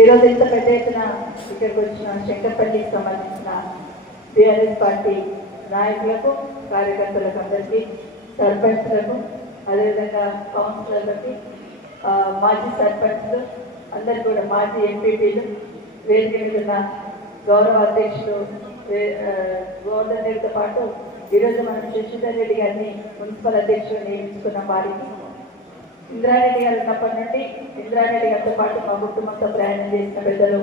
ఈరోజు ఇంత పెద్ద ఎత్తున ఇక్కడికి వచ్చిన శంకర్పల్లికి సంబంధించిన టీఆర్ఎస్ పార్టీ నాయకులకు, కార్యకర్తలకు అందరికీ, సర్పంచ్లకు, అదేవిధంగా కౌన్సిలర్లకి, మాజీ సర్పంచ్లు అందరికీ కూడా, మాజీ ఎంపీపీలు, వేదిక మీద ఉన్న గౌరవ అధ్యక్షులు గోవర్ధన్ రెడ్డితో పాటు ఈరోజు మనం శశిధర్ రెడ్డి గారిని మున్సిపల్ అధ్యక్షులు నియమించుకున్న వారికి, ఇంద్రారెడ్డి గారు ఉన్నప్పటి నుండి ఇంద్రారెడ్డి గారితో పాటు మా కుటుంబంతో ప్రయాణం చేసిన పెద్దలు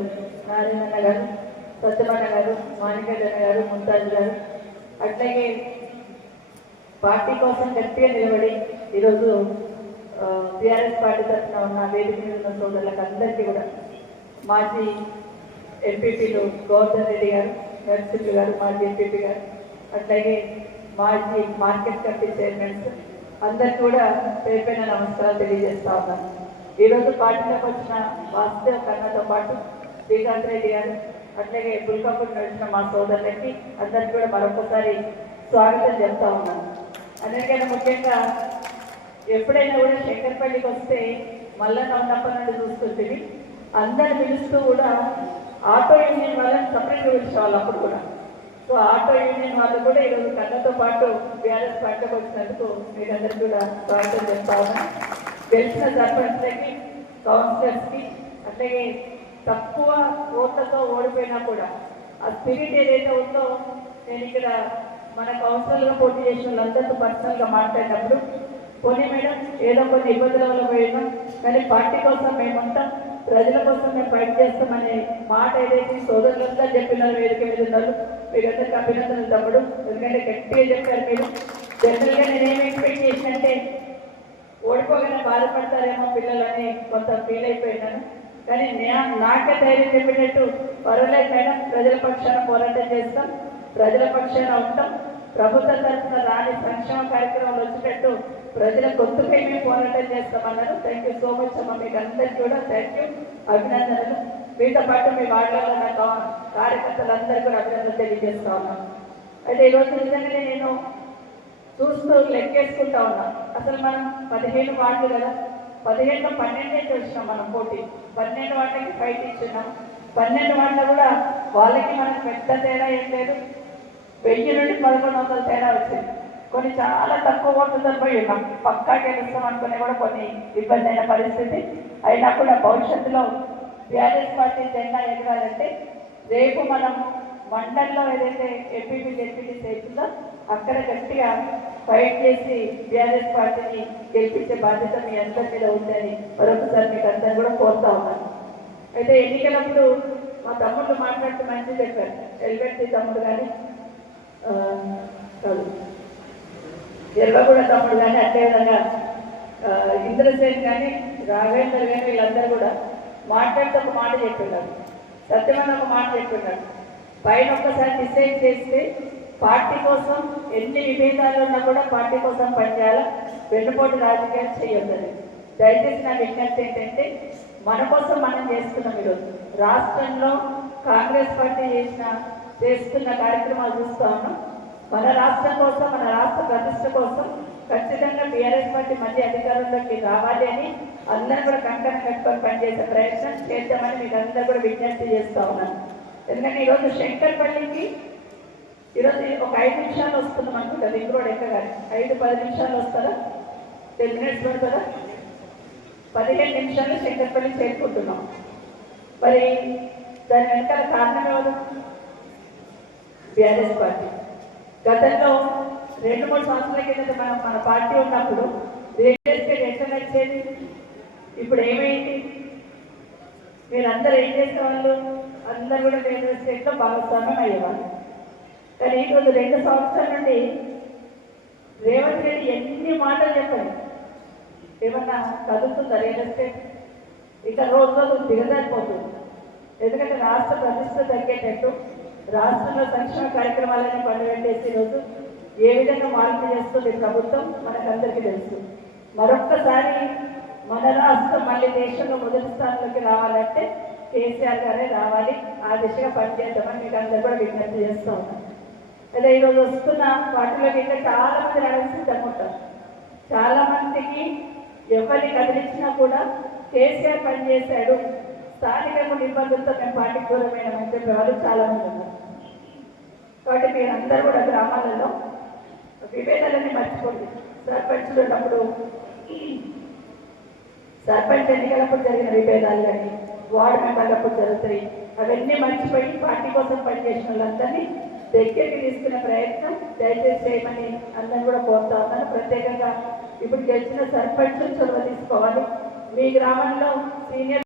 నారాయణ గారు, సత్యమన్న గారు, మాణికన్న గారు, ముంతాజ్ గారు, అట్లాగే పార్టీ కోసం గట్టిగా నిలబడి ఈరోజు టీఆర్ఎస్ పార్టీ తరఫున ఉన్న వేదిక మీద ఉన్న సోదరులకు అందరికీ కూడా, మాజీ ఎంపీపీలు గోవర్ధన్ రెడ్డి గారు, నరసింహ గారు, మాజీ ఎంపీపీ గారు, అట్లాగే మాజీ మార్కెట్ కమిటీ చైర్మన్స్ అందరికి కూడా పేరుపైన నమస్కారాలు తెలియజేస్తా ఉన్నాను. ఈరోజు పార్టీలోకి వచ్చిన వాసుదేవ్ కన్నతో పాటు శ్రీకాంత్ రెడ్డి గారు, అట్లాగే పుల్కాపూర్ నడిచిన మా సోదరులకి అందరికి కూడా మరొకసారి స్వాగతం చెప్తా ఉన్నాను. అందరికైనా ముఖ్యంగా ఎప్పుడైనా కూడా శంకర్పల్లికి వస్తే మల్లన్న ఉన్నప్పటి నుండి చూస్తుంటుంది, అందరు పిలుస్తూ కూడా ఆటో యూనియన్ వాళ్ళని సపరేట్గా పిలిచేవాళ్ళు అప్పుడు కూడా. సో ఆటో యూనియన్ వాళ్ళు కూడా ఈరోజు కన్నతో పాటు టీఆర్ఎస్ పార్టీకి వచ్చినందుకు మీరందరికీ కూడా స్వాగతం చెప్తా ఉన్నాను. గెలిచిన సర్పంచ్లకి, కౌన్సిలర్స్కి, అట్లాగే తక్కువ ఓట్లతో ఓడిపోయినా కూడా ఆ స్పిరిట్ ఏదైతే ఉందో, నేను ఇక్కడ మన కౌన్సిలర్గా పోటీ చేసిన వాళ్ళందరితో పర్సనల్గా మాట్లాడినప్పుడు, పోనీ మేడం ఏదో కొన్ని ఇబ్బందుల వల్ల పోయినాం, కానీ పార్టీ కోసం మేము ఉంటాం, ప్రజల కోసం మేము ఫైట్ చేస్తామనే మాట ఏదైతే సోదరులంతా చెప్పినారు, వేదిక మీద ఉన్నారు, మీరందరికీ అభినందనలు తమ్ముడు. ఎందుకంటే గట్టిగా చెప్పారు మీరు. జనరల్గా నేనేమి ఎక్స్పెక్ట్ చేసినంటే ఓడిపోగానే బాధపడతారేమో పిల్లలని కొంత ఫీల్ అయిపోయినాను, కానీ నాకే ధైర్యం చెప్పినట్టు పర్వాలేదు మేడం, ప్రజల పక్షాన పోరాటం చేస్తాం, ప్రజల పక్షాన ఉంటాం, ప్రభుత్వం తరఫున రాని సంక్షేమ కార్యక్రమాలు వచ్చేటట్టు ప్రజల గొంతుకై మేము పోరాటం చేస్తామన్నారు. థ్యాంక్ యూ సో మచ్ అమ్మ, మీకు అందరికీ కూడా థ్యాంక్ యూ, అభినందనలు. మీతో పాటు మీ వార్డులో ఉన్న కార్యకర్తలందరికీ కూడా అభినందనలు తెలియజేస్తా ఉన్నాను. అయితే ఈరోజు నిజంగానే నేను చూస్తూ లెక్కేసుకుంటా ఉన్నాం, అసలు మనం 15 వార్డులు కదా, 15లో 12 వచ్చినాం మనం పోటీ, 12 వార్డులకి ఫైట్ ఇచ్చున్నాం. 12 వార్డులు కూడా వాళ్ళకి మనకు పెద్ద తేడా ఏం లేదు, 1000 నుండి 1100 తేడా వచ్చింది. కొన్ని చాలా తక్కువ ఓట్లతో పోయి ఉన్నాం, పక్కా గెలుస్తాం అనుకునే కూడా కొన్ని ఇబ్బంది అయిన పరిస్థితి. అయినా కూడా భవిష్యత్తులో టీఆర్ఎస్ పార్టీ జెండా ఎదగాలంటే రేపు మనం మండల్లో ఏదైతే ఎంపీపీ జెడ్పీటీ చేస్తుందో అక్కడ గట్టిగా ఫైట్ చేసి టీఆర్ఎస్ పార్టీని గెలిపించే బాధ్యత మీ అందరి మీద ఉందని మరొకసారి మీకు అందరూ కూడా కోరుతా ఉన్నాను. అయితే ఎన్నికలప్పుడు మా తమ్ముళ్ళు మాట్లాడుతూ మంచి చెప్పారు, ఎల్బెట్టి తమ్ముడు కానీ ఎర్రగూడ తమ్ముడు కానీ, అదేవిధంగా ఇంద్రసేన్ కానీ, రాఘవేందర్ కానీ, వీళ్ళందరూ కూడా మాట్లాడితే ఒక మాట చెప్తున్నారు, సత్యమైన ఒక మాట చెప్తున్నారు, పైన ఒక్కసారి డిసైడ్ చేస్తే పార్టీ కోసం ఎన్ని విభేదాలు ఉన్నా కూడా పార్టీ కోసం పనిచేయాలా, వెన్నుపోటు రాజకీయాలు చేయొద్దని. దయచేసి నా విజ్ఞప్తి ఏంటంటే, మన కోసం మనం చేస్తున్నాం. ఈరోజు రాష్ట్రంలో కాంగ్రెస్ పార్టీ చేస్తున్న కార్యక్రమాలు చూస్తూ ఉన్నాం. మన రాష్ట్రం కోసం, మన రాష్ట్ర ప్రతిష్ట కోసం ఖచ్చితంగా టీఆర్ఎస్ పార్టీ మళ్ళీ అధికారంలోకి రావాలి అని అందరూ కూడా కంకణం కట్టుకొని పనిచేసే ప్రయత్నం చేద్దామని మీకు అందరూ కూడా విజ్ఞప్తి చేస్తూ ఉన్నాను. ఎందుకంటే ఈరోజు శంకర్పల్లికి ఈరోజు ఒక 5 నిమిషాలు వస్తున్నాం అనుకుంటా, రింగ్ రోడ్ ఎక్కగానే 5-10 నిమిషాలు వస్తారా, 10 మినిట్స్ పడుతుందా, 15 నిమిషాలు శంకర్పల్లి చేరుకుంటున్నాం. మరి దాని వెనకాల కారణం ఎవరు? TRS party. గతంలో 2-3 సంవత్సరాల కింద మన పార్టీ ఉన్నప్పుడు రియల్ ఎస్టేట్ ఎట్లా నడిచేది, ఇప్పుడు ఏమైంది? మీరందరూ ఏం చేసేవాళ్ళు? అందరూ కూడా రియల్ ఎస్టేట్లో భాగస్వామ్యం అయ్యేవాళ్ళు. కానీ ఈరోజు 2 సంవత్సరాల నుండి రేవంత్ రెడ్డి ఎన్ని మాటలు చెప్పండి, ఏమన్నా కదులుతుందా రియల్ ఎస్టేట్? ఇక రోజు దిగజారిపోతుంది. ఎందుకంటే రాష్ట్ర ప్రతిష్ట తగ్గేటట్టు రాష్ట్రంలో సంక్షేమ కార్యక్రమాలను పండుగట్టేసి ఈరోజు ఏ విధంగా మార్పు చేస్తుంది ప్రభుత్వం మనకందరికీ తెలుసు. మరొక్కసారి మన రాష్ట్రం మళ్ళీ దేశంలో మొదటి స్థానంలోకి రావాలంటే కేసీఆర్ గారే రావాలి, ఆ దిశగా పనిచేద్దామని మీకు అందరూ కూడా విజ్ఞప్తి చేస్తూ ఉన్నాం. అదే ఈరోజు వస్తున్న వాటిలోకి ఇంకా చాలా మంది నడిపిస్తాం ఉంటాం. చాలా మందికి ఎవరిని కదిలించినా కూడా కేసీఆర్ పనిచేశాడు, స్థానికంగా ఉన్న ఇబ్బందులతో మేము పార్టీకి దూరమైనామని చెప్పేవాళ్ళు చాలా మంది ఉన్నారు. కాబట్టి మీరందరూ కూడా గ్రామాలలో విభేదాలన్నీ మర్చిపోండి. సర్పంచులు ఉన్నప్పుడు సర్పంచ్ ఎన్నికలప్పుడు జరిగిన విభేదాలు కానీ వార్డు మెంబర్లప్పుడు జరుగుతాయి. అవన్నీ మర్చిపోయి పార్టీ కోసం పనిచేసిన వాళ్ళందరినీ దగ్గరికి తీసుకునే ప్రయత్నం దయచేసి చేయమని అందరూ కూడా కోరుతా ఉన్నాను. ప్రత్యేకంగా ఇప్పుడు గెలిచిన సర్పంచ్ చొరవ తీసుకోవాలి. మీ గ్రామంలో సీనియర్